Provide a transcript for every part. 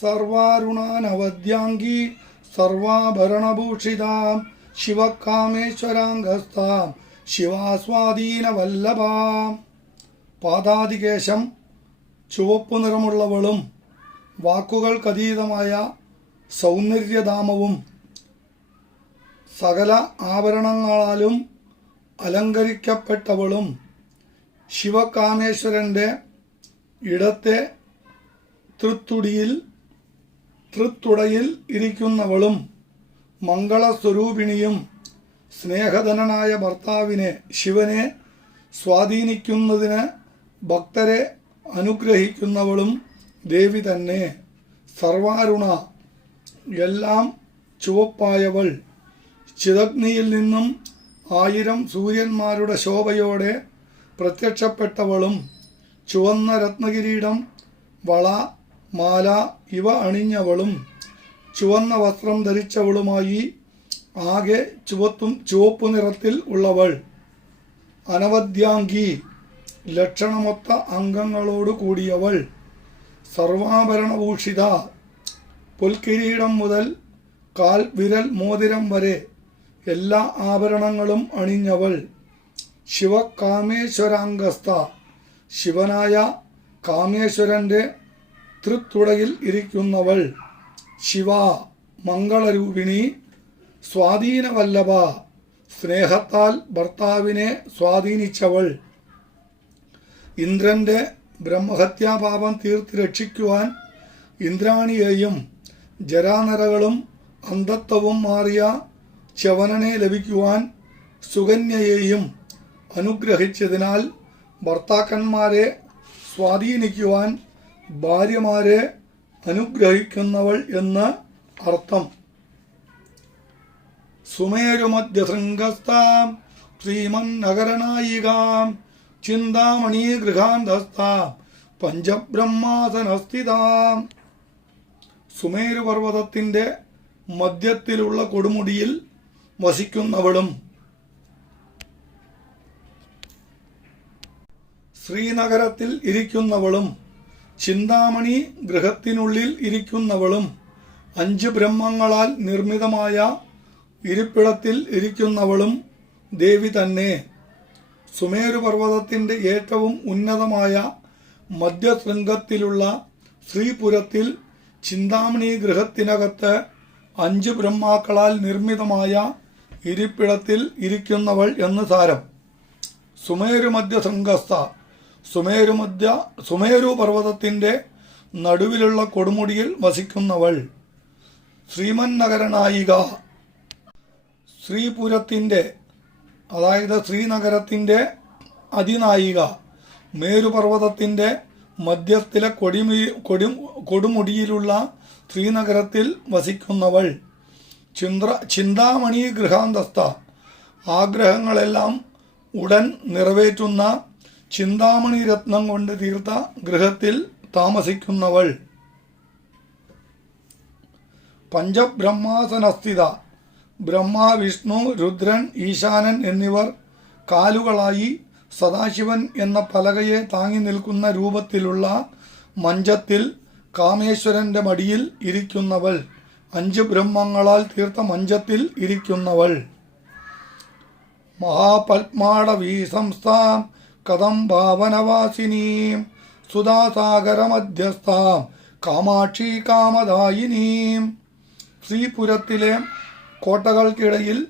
സർവാരുണാനവദ്യാംഗി സർവാഭരണഭൂഷിതാം ശിവകാമേശ്വരാംഗസ്ഥാം ശിവാസ്വാധീനവല്ലഭാം. പാദാതികേശം ചുവപ്പു നിറമുള്ളവളും വാക്കുകൾക്കതീതമായ സൗന്ദര്യധാമവും സകല ആഭരണങ്ങളാലും അലങ്കരിക്കപ്പെട്ടവളും ശിവകാമേശ്വരന്റെ ഇടത്തെ തൃത്തുടിയിൽ തൃത്തുടയിൽ ഇരിക്കുന്നവളും മംഗളസ്വരൂപിണിയും സ്നേഹധനനായ ഭർത്താവിനെ ശിവനെ സ്വാധീനിക്കുന്നതിന് ഭക്തരെ അനുഗ്രഹിക്കുന്നവളും ദേവി തന്നെ. സർവാരുണ എല്ലാം ചുവപ്പായവൾ. ചിതഗ്നിയിൽ നിന്നും ആയിരം സൂര്യന്മാരുടെ ശോഭയോടെ പ്രത്യക്ഷപ്പെട്ടവളും ചുവന്ന രത്നകിരീടം വള മാല ഇവ അണിഞ്ഞവളും ചുവന്ന വസ്ത്രം ധരിച്ചവളുമായി ആകെ ചുവത്തും ചുവപ്പു നിറത്തിൽ ഉള്ളവൾ. അനവദ്യാംഗി ലക്ഷണമൊത്ത അംഗങ്ങളോട് കൂടിയവൾ. സർവാഭരണഭൂഷിത പുൽക്കിരീടം മുതൽ കാൽ വിരൽ മോതിരം വരെ എല്ലാ ആഭരണങ്ങളും അണിഞ്ഞവൾ. ശിവകാമേശ്വരാംഗസ്ഥ ശിവനായ കാമേശ്വരന്റെ തൃത്തുടയിൽ ഇരിക്കുന്നവൾ ശിവ മംഗളരൂപിണി സ്വാധീനവല്ലഭ സ്നേഹത്താൽ ഭർത്താവിനെ സ്വാധീനിച്ചവൾ. ഇന്ദ്രന്റെ ബ്രഹ്മഹത്യാപാപം തീർത്ത് രക്ഷിക്കുവാൻ ഇന്ദ്രാണിയെയും ജരാനരകളും അന്ധത്വവും മാറിയ ചവനനെ ലഭിക്കുവാൻ സുകന്യയെയും അനുഗ്രഹിച്ചതിനാൽ ഭർത്താക്കന്മാരെ സ്വാധീനിക്കുവാൻ ഭാര്യമാരെ അനുഗ്രഹിക്കുന്നവൾ എന്ന് അർത്ഥം. സുമേരുമധ്യശൃംഗസ്ഥാം ശ്രീമന്നഗരനായികാം ചിന്താമണി ഗൃഹാന്തസ്ഥാം പഞ്ചബ്രഹ്മാസനസ്ഥിതാം. സുമേരുപർവതത്തിന്റെ മധ്യത്തിലുള്ള കൊടുമുടിയിൽ വസിക്കുന്നവളും. ശ്രീനഗരത്തിൽ ഇരിക്കുന്നവളും. ചിന്താമണി ഗൃഹത്തിനുള്ളിൽ ഇരിക്കുന്നവളും അഞ്ച് ബ്രഹ്മങ്ങളാൽ നിർമ്മിതമായ ഇരിപ്പിടത്തിൽ ഇരിക്കുന്നവളും ദേവി തന്നെ. സുമേരു പർവതത്തിന്റെ ഏറ്റവും ഉന്നതമായ മധ്യശൃംഗത്തിലുള്ള ശ്രീപുരത്തിൽ ചിന്താമണി ഗൃഹത്തിനകത്ത് അഞ്ച് ബ്രഹ്മാക്കളാൽ നിർമ്മിതമായ ഇരിപ്പിടത്തിൽ ഇരിക്കുന്നവൾ എന്ന് സാരം. സുമേരു മധ്യശൃംഗസ്ഥ. സുമേരു മധ്യ സുമേരു പർവതത്തിന്റെ നടുവിലുള്ള കൊടുമുടിയിൽ വസിക്കുന്നവൾ ശ്രീമന്നഗരനായിക. ശ്രീപുരത്തിന്റെ അതായത് ശ്രീനഗരത്തിന്റെ അതിനായിക മേരുപർവതത്തിന്റെ മധ്യത്തിലെ കൊടിമി കൊടി കൊടുമുടിയിലുള്ള ശ്രീനഗരത്തിൽ വസിക്കുന്നവൾ ചിന്ത്ര ചിന്താമണി ഗൃഹാന്തസ്ഥ. ആഗ്രഹങ്ങളെല്ലാം ഉടൻ നിറവേറ്റുന്ന ചിന്താമണി രത്നം കൊണ്ട് തീർത്ത ഗൃഹത്തിൽ താമസിക്കുന്നവൾ. പഞ്ചബ്രഹ്മാസനസ്ഥിത. ബ്രഹ്മ വിഷ്ണു രുദ്രൻ ഈശാനൻ എന്നിവർ കാലുകളായി സദാശിവൻ എന്ന പലകയെ താങ്ങി നിൽക്കുന്ന രൂപത്തിലുള്ള മഞ്ചത്തിൽ കാമേശ്വരന്റെ മടിയിൽ ഇരിക്കുന്നവൾ. അഞ്ച് ബ്രഹ്മങ്ങളാൽ തീർത്ത മഞ്ചത്തിൽ ഇരിക്കുന്നവൾ. മഹാപത്മാടവീ സംസ്ഥാം കഥം ഭാവനവാസിനീം. സുധാസാഗരമധ്യസ്ഥാം കാമാക്ഷി കാമദായിനീം. ശ്രീപുരത്തിലെ കോട്ടകൾക്കിടയിൽ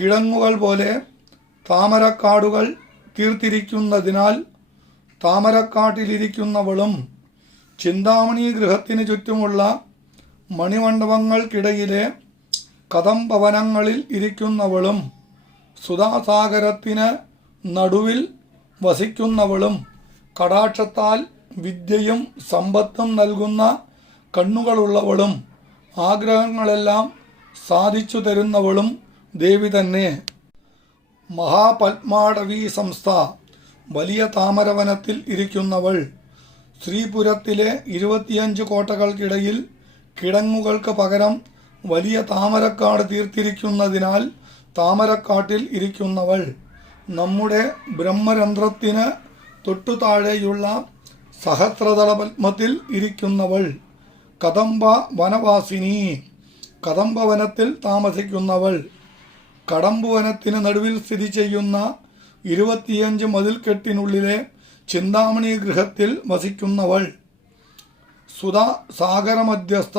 കിഴങ്ങുകൾ പോലെ താമരക്കാടുകൾ തീർത്തിരിക്കുന്നതിനാൽ താമരക്കാട്ടിലിരിക്കുന്നവളും ചിന്താമണി ഗൃഹത്തിന് ചുറ്റുമുള്ള മണിമണ്ഡപങ്ങൾക്കിടയിലെ കദംഭവനങ്ങളിൽ ഇരിക്കുന്നവളും സുധാസാഗരത്തിന് നടുവിൽ വസിക്കുന്നവളും കടാക്ഷത്താൽ വിദ്യയും സമ്പത്തും നൽകുന്ന കണ്ണുകളുള്ളവളും ആഗ്രഹങ്ങളെല്ലാം സാധിച്ചു തരുന്നവളും ദേവി തന്നെ. മഹാപത്മാടവി സംസ്ഥ വലിയ താമരവനത്തിൽ ഇരിക്കുന്നവൾ ശ്രീപുരത്തിലെ ഇരുപത്തിയഞ്ച് കോട്ടകൾക്കിടയിൽ കിടങ്ങുകൾക്ക് പകരം വലിയ താമരക്കാട് തീർത്തിരിക്കുന്നതിനാൽ താമരക്കാട്ടിൽ ഇരിക്കുന്നവൾ. നമ്മുടെ ബ്രഹ്മരന്ധ്രത്തിന് തൊട്ടു താഴെയുള്ള സഹസ്രതലപത്മത്തിൽ ഇരിക്കുന്നവൾ കദംബ വനവാസിനി. കദംബ വനത്തിൽ താമസിക്കുന്നവൾ കടമ്പുവനത്തിന് നടുവിൽ സ്ഥിതി ചെയ്യുന്ന ഇരുപത്തിയഞ്ച് മതിൽക്കെട്ടിനുള്ളിലെ ചിന്താമണി ഗൃഹത്തിൽ വസിക്കുന്നവൾ സുധാ സാഗരമധ്യസ്ഥ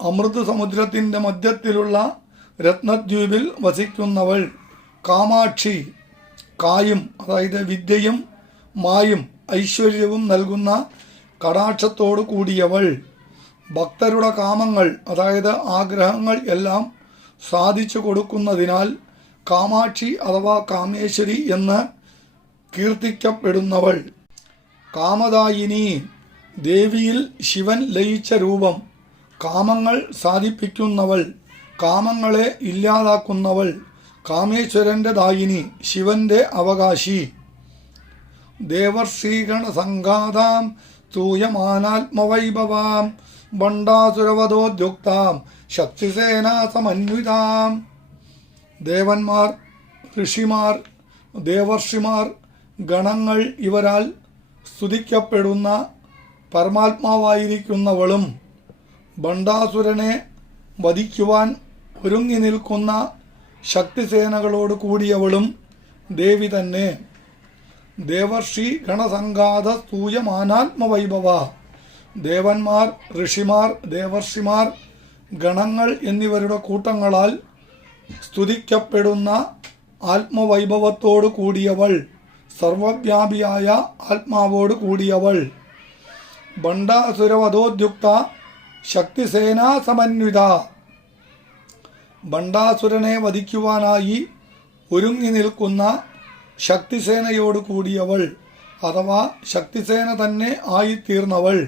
അമൃത് സമുദ്രത്തിന്റെ മധ്യത്തിലുള്ള രത്നദ്വീപിൽ വസിക്കുന്നവൾ കാമാക്ഷി കായും അതായത് വിദ്യയും മായും ഐശ്വര്യവും നൽകുന്ന കടാക്ഷത്തോടു കൂടിയവൾ. ഭക്തരുടെ കാമങ്ങൾ അതായത് ആഗ്രഹങ്ങൾ എല്ലാം സാധിച്ചു കൊടുക്കുന്നതിനാൽ കാമാക്ഷി അഥവാ കാമേശ്വരി എന്ന് കീർത്തിക്കപ്പെടുന്നവൾ. കാമദായിനി ദേവിയിൽ ശിവൻ ലയിച്ച രൂപം കാമങ്ങൾ സാധിപ്പിക്കുന്നവൾ കാമങ്ങളെ ഇല്ലാതാക്കുന്നവൾ കാമേശ്വരന്റെ ദായിനി ശിവന്റെ അവകാശി. ദേവർഷീഗണ സംഘാതാം തൂയമാനാത്മവൈഭവാം ബണ്ടാസുരവധോദ്യുക്താം ശക്തിസേനാ സമന്വിതാം ദേവന്മാർ ഋഷിമാർ ദേവർഷിമാർ ഗണങ്ങൾ ഇവരാൽ സ്തുതിക്കപ്പെടുന്ന പരമാത്മാവായിരിക്കുന്നവളും ബണ്ടാസുരനെ വധിക്കുവാൻ ഒരുങ്ങി നിൽക്കുന്ന ശക്തിസേനകളോട് കൂടിയവളും ദേവി തന്നെ. ദേവർഷി ഗണസംഘാത സ്തൂയമാനാത്മവൈഭവ. ദേവന്മാർ ഋഷിമാർ ദേവർഷിമാർ ഗണങ്ങൾ എന്നിവരുടെ കൂട്ടങ്ങളാൽ സ്തുതിക്കപ്പെടുന്ന ആത്മവൈഭവത്തോടു കൂടിയവൾ സർവവ്യാപിയായ ആത്മാവോട് കൂടിയവൾ. ബണ്ടാസുരവധോദ്യുക്ത ശക്തിസേനാ സമന്വിത. ബണ്ടാസുരനെ വധിക്കുവാനായി ഒരുങ്ങി നിൽക്കുന്ന ശക്തിസേനയോട് കൂടിയവൾ അഥവാ ശക്തിസേന തന്നെ ആയിത്തീർന്നവൾ.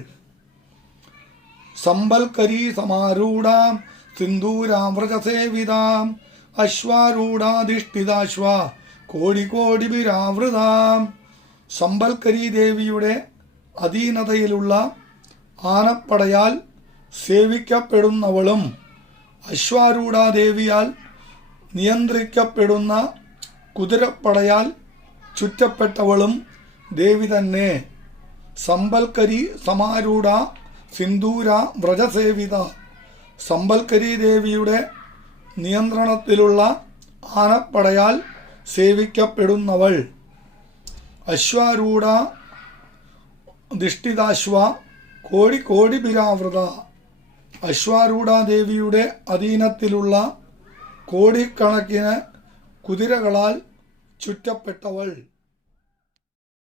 സമ്പൽക്കരി സമാരൂഢാം സിന്ദൂരാമൃതസേവിതാം അശ്വാരൂഢാധിഷ്ഠിതാശ്വ കോടികോടിഭിരാവൃതാം സമ്പൽക്കരി ദേവിയുടെ അധീനതയിലുള്ള ആനപ്പടയാൽ സേവിക്കപ്പെടുന്നവളും അശ്വാരൂഢാദേവിയാൽ നിയന്ത്രിക്കപ്പെടുന്ന കുതിരപ്പടയാൽ ചുറ്റപ്പെട്ടവളും ദേവി തന്നെ. സമ്പൽക്കരി സമാരൂഢ സിന്ദൂര വ്രജസേവിത. സമ്പൽക്കരി ദേവിയുടെ നിയന്ത്രണത്തിലുള്ള ആനപ്പടയാൽ സേവിക്കപ്പെടുന്നവൾ. അശ്വാരൂഢ ദിഷ്ടിതാശ്വ കോടി കോടി ബിരാവൃത അശ്വാരൂഢാദേവിയുടെ അധീനത്തിലുള്ള കോടിക്കണക്കിന് കുതിരകളാൽ ചുറ്റപ്പെട്ടവൾ.